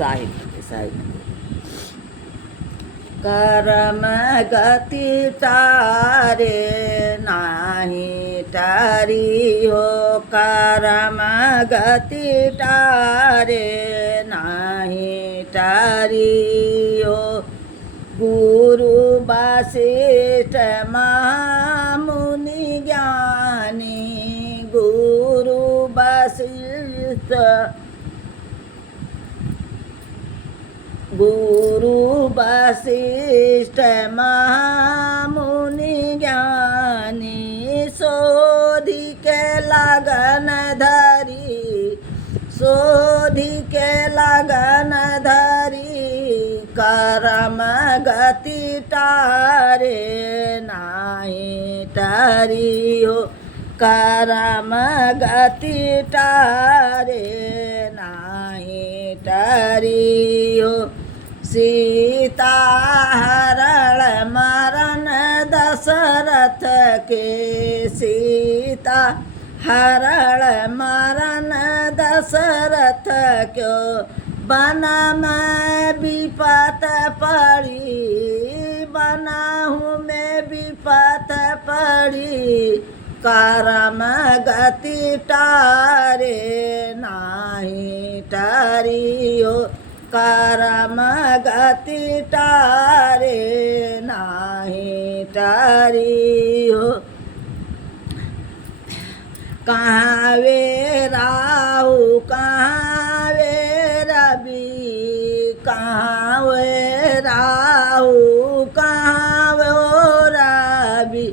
साहित्य साहित्य कर्म गति तारे नाही तारी हो, कर्म गति तारे नाही तारी हो। गुरु वशिष्ठ महामुनि ज्ञानी, गुरु वशिष्ठ महामुनि ज्ञानी, शोधि के लगन धरी, शोधि के लगन धरी, कर्म गति तारे नाही तारी हो, कर्म गति तारे नाही तारी हो। सीता हरण मरण दशरथ के, सीता हरण मरण दशरथ क्यों, वन में विपत पड़ी, बनाहू में विपत पड़ी, कर्म गति तारे नाही तारी हो, कर्म गति तारे नाही तारी हो। कहाँ वे राहु कहाँ वे रवि, कहाँ वे राहु कहाँ वो रवि,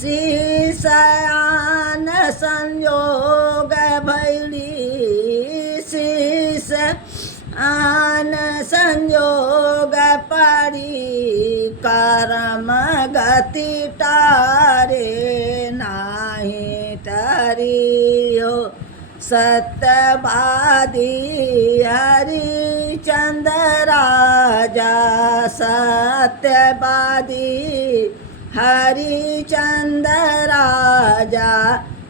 शीशयान संयोग भैली, शीश आन संयोग पड़ी, कर्म गति तारे नाही तारी हो। सत्यवादी हरिचंद्र राजा, सत्यवादी हरिचंद्र राजा,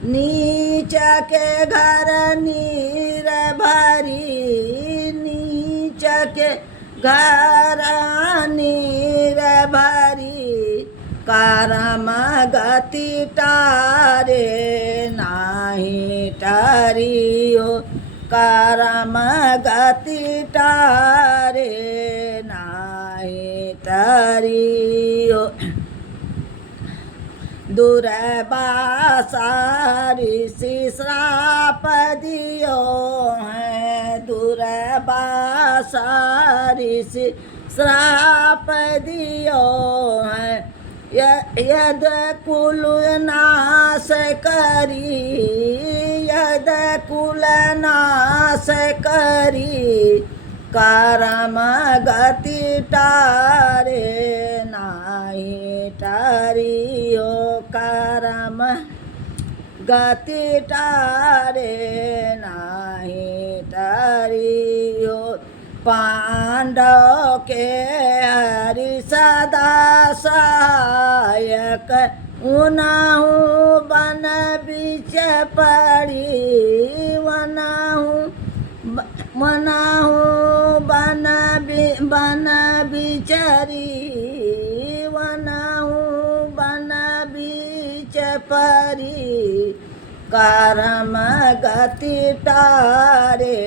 नीच के घर नीर भरी, नीच के घर नीर भरी, कर्म गति तारे नाही तारी हो, कर्म गति तारे नाही तारी हो। दुर्वासा ऋषि श्राप दियो है, दुर्वासा ऋषि श्राप दियो है, यद कुल नाश करी, यद कुल नाश करी, कर्म गति तारे नाही तारी हो, कर्म गति तारे नाही तारी हो। पांडव के हरि सदा सहायक, उनाहू बन बीच पड़ी, वनाहू बन बिचरी, वनाहू बन बीच परी, कर्म गति तारे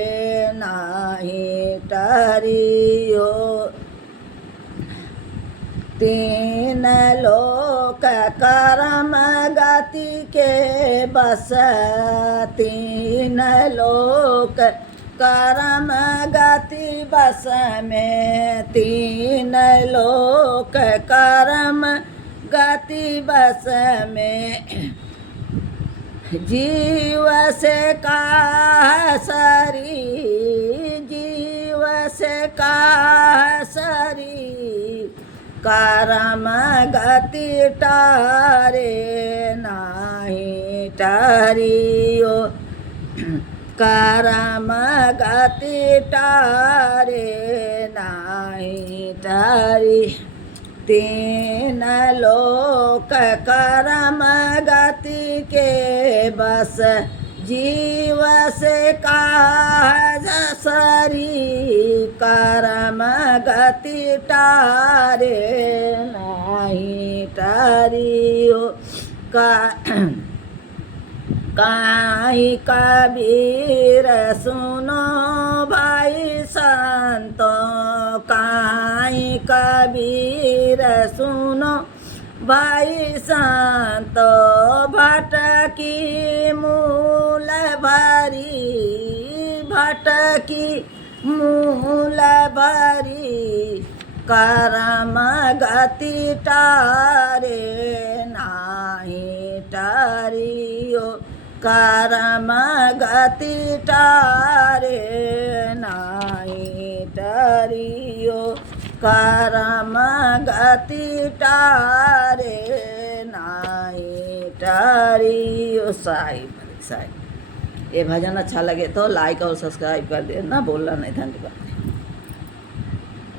नाही तारी हो। तीन लोक कर्म गति के बस, तीन लोक कर्म गति बस में, तीन लोक कर्म गति बस में, जीव से का सरी, जीव से का सरी, कर्म गति तारे नाही तारी हो, कर्म गति तारे नाही तारी। तीन लोक कर्म गति के बस, जीव से काज सरी गति टारे नहीं टारियो का काई कबीर सुनो भाई संतो काई कबीर सुनो भाई संतो भटकी मूल भरी भटकी मूल भरी करम गति टारे नाही टारियो करम गति टारे नाही टारियो करम गति टारे नाही टारियो। साहिब ये भजन अच्छा लगे तो लाइक और सब्सक्राइब कर देना, बोलना नहीं। धन्यवाद।